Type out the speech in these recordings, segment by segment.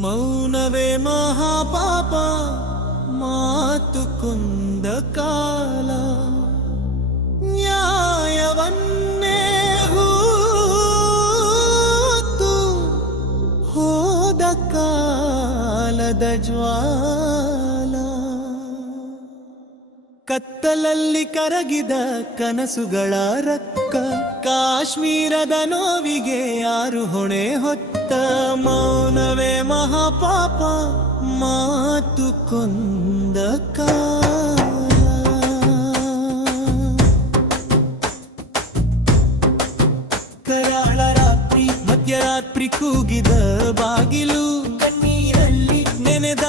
ಮೌನವೇ ಮಹಾಪಾಪ, ಮಾತು ಕುಂದ ಕಾಲ. ನ್ಯಾಯವನ್ನೇ ಹೂತು ಹೋದ ಕಾಲದ ಜ್ವಾಲ. ಕತ್ತಲಲ್ಲಿ ಕರಗಿದ ಕನಸುಗಳ ರಕ್ಕ, ಕಾಶ್ಮೀರದ ನೋವಿಗೆ ಯಾರು ಹೊಣೆ ಹೊತ್ತ. ಮೌನವೇ ಮಹಾಪಾಪ ಮಾತು ಕೊಂದ ಕರಾಳ ರಾತ್ರಿ ಮಧ್ಯರಾತ್ರಿ ಕೂಗಿದ ಬಾಗಿಲು. ಕಣ್ಣೀರಲ್ಲಿ ನೆನೆದ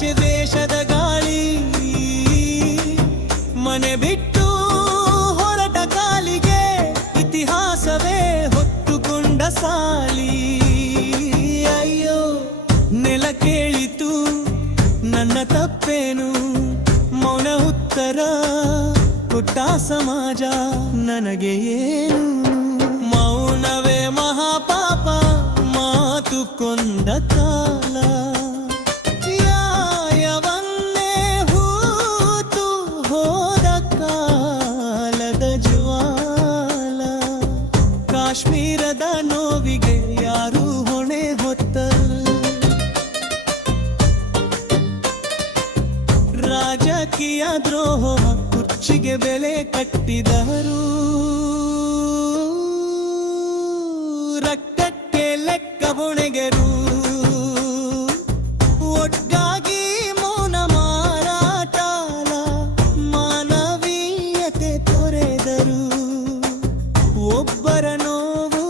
ಭಾಷೆ ದೇಶದ ಗಾಳಿ. ಮನೆ ಬಿಟ್ಟು ಹೊರಟ ಕಾಲಿಗೆ ಇತಿಹಾಸವೇ ಹೊತ್ತುಕೊಂಡ ಸಾಲಿ. ಅಯ್ಯೋ, ನೆಲ ಕೇಳಿತು, ನನ್ನ ತಪ್ಪೇನು? ಮೌನ ಉತ್ತರ ಕೊಟ್ಟ ಸಮಾಜ, ನನಗೆ ಏನು? ಮೌನವೇ ಮಹಾಪಾಪ, ಮಾತು ಕೊಂದ ರಾಜಕೀಯ ದ್ರೋಹ ಕುರ್ಚಿಗೆ ಬೆಲೆ ಕಟ್ಟಿದರು ರಕ್ತಕ್ಕೆ ಲೆಕ್ಕ ಹೊಣೆಗೆರು. ಒಟ್ಟಾಗಿ ಮೌನ ಮಾರಾಟಾಲ ಮಾನವೀಯತೆ ತೊರೆದರು. ಒಬ್ಬರ ನೋವು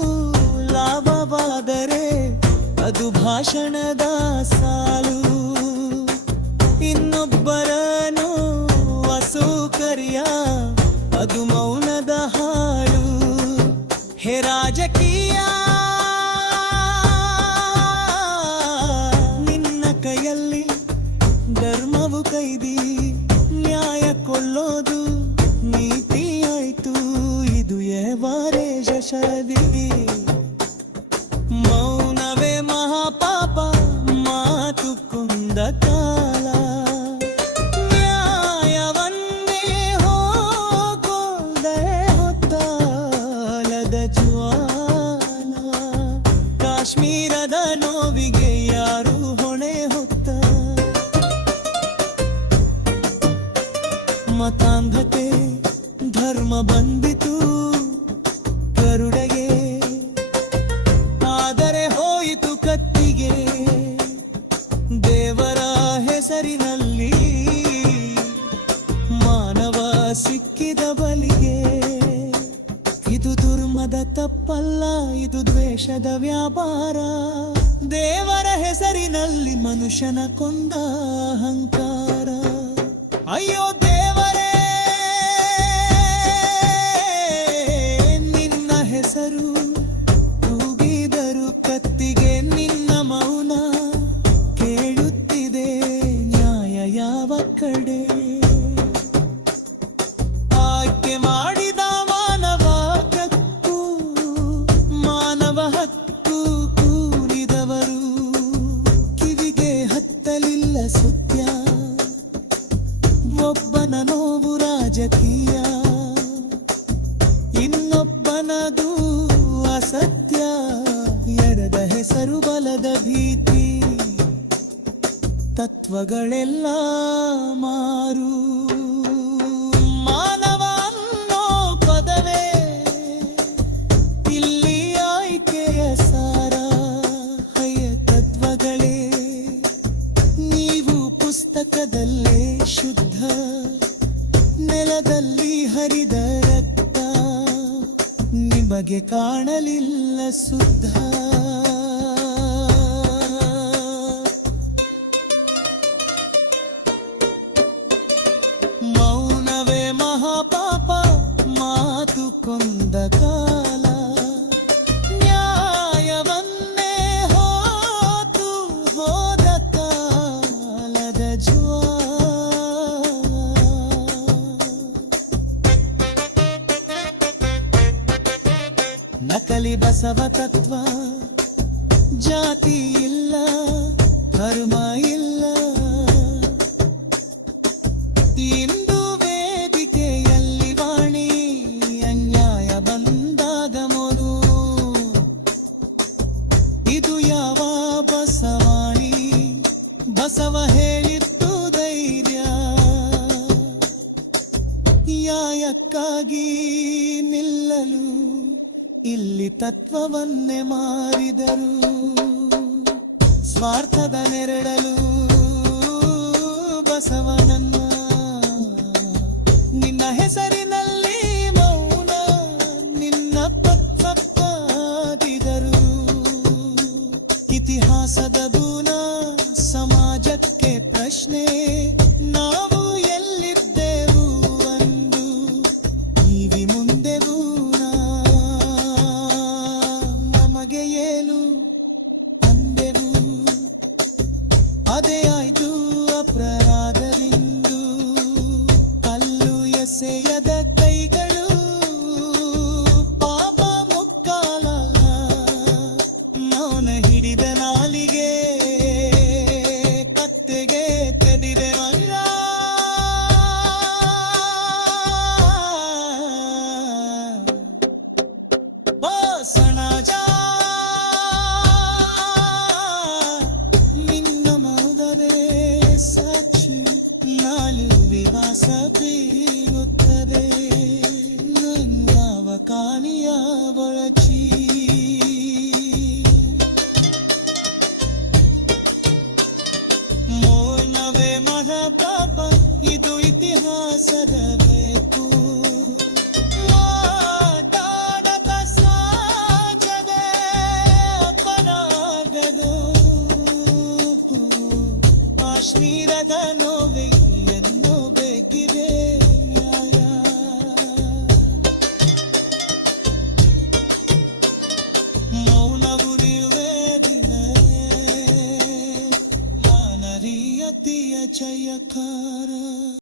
ಲಾಭವಾದರೆ ಅದು ಭಾಷಣದ ಸಾಲು. ಕಾಶ್ಮೀರದ ದ್ವೇಷದ ವ್ಯಾಪಾರ ದೇವರ ಹೆಸರಿನಲ್ಲಿ ಮನುಷ್ಯನ ಕೊಂದ ಅಹಂಕಾರ. ಅಯ್ಯೋ ಎಡದ ಹೆಸರು ಬಲದ ಭೀತಿ, ತತ್ವಗಳೆಲ್ಲ ಮಾರು. ಮಾನವ ಅನ್ನೋ ಪದವೇ, ಇಲ್ಲಿ ಆಯ್ಕೆಯ ಸಾರ, ಹಯ ತತ್ವಗಳೇ. ನೀವು ಪುಸ್ತಕದಲ್ಲೇ ಶುದ್ಧ, ನೆಲದಲ್ಲಿ ಹರಿದ ನಿಮಗೆ ಕಾಣಲಿಲ್ಲ ಸುದ್ದ ನಕಲಿ ಬಸವ ತತ್ವ ಜಾತಿ ಇಲ್ಲ ಧರ್ಮ ಇಲ್ಲ ಮೊದಲು ಇಲ್ಲಿ ತತ್ವವನ್ನೇ ಮಾರಿದರು. ಸ್ವಾರ್ಥದ ನೆರಳಲು ಬಸವನನ್ನ ನಿನ್ನ ಹೆಸರಿನ জানিয়া Jayaka.